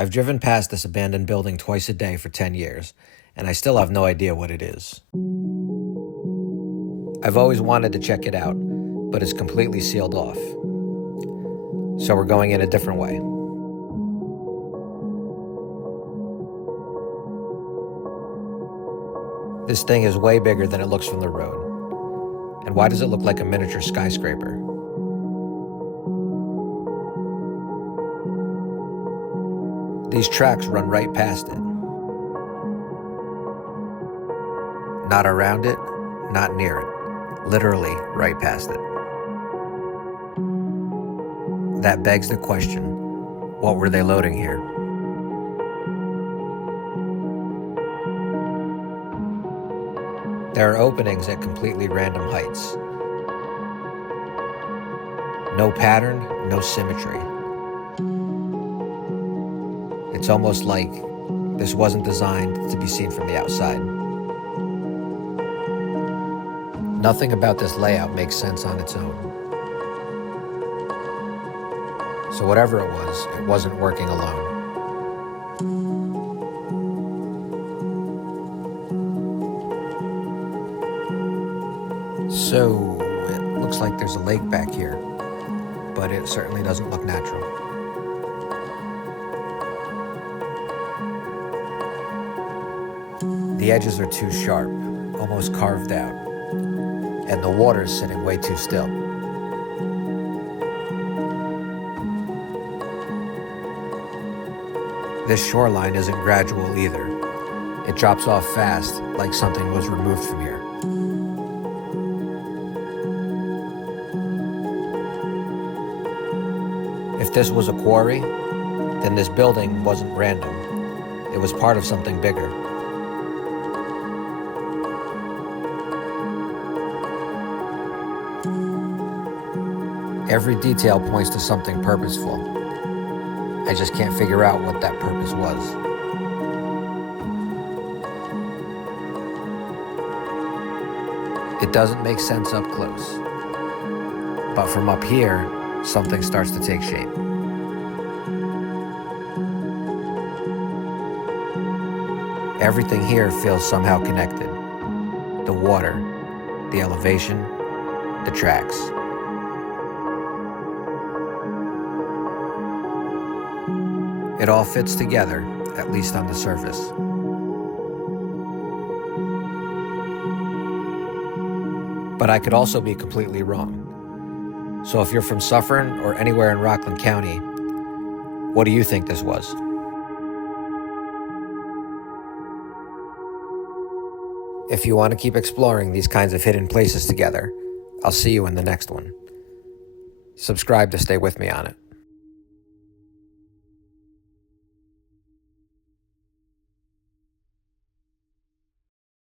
I've driven past this abandoned building twice a day for 10 years, and I still have no idea what it is. I've always wanted to check it out, but it's completely sealed off. So we're going in a different way. This thing is way bigger than it looks from the road. And why does it look like a miniature skyscraper? These tracks run right past it. Not around it, not near it. Literally right past it. That begs the question, what were they loading here? There are openings at completely random heights. No pattern, no symmetry. It's almost like this wasn't designed to be seen from the outside. Nothing about this layout makes sense on its own. So whatever it wasn't working alone. So it looks like there's a lake back here, but it certainly doesn't look natural. The edges are too sharp, almost carved out, and the water is sitting way too still. This shoreline isn't gradual either. It drops off fast, like something was removed from here. If this was a quarry, then this building wasn't random. It was part of something bigger. Every detail points to something purposeful. I just can't figure out what that purpose was. It doesn't make sense up close. But from up here, something starts to take shape. Everything here feels somehow connected. The water, the elevation, the tracks. It all fits together, at least on the surface. But I could also be completely wrong. So if you're from Suffern or anywhere in Rockland County, what do you think this was? If you want to keep exploring these kinds of hidden places together, I'll see you in the next one. Subscribe to stay with me on it.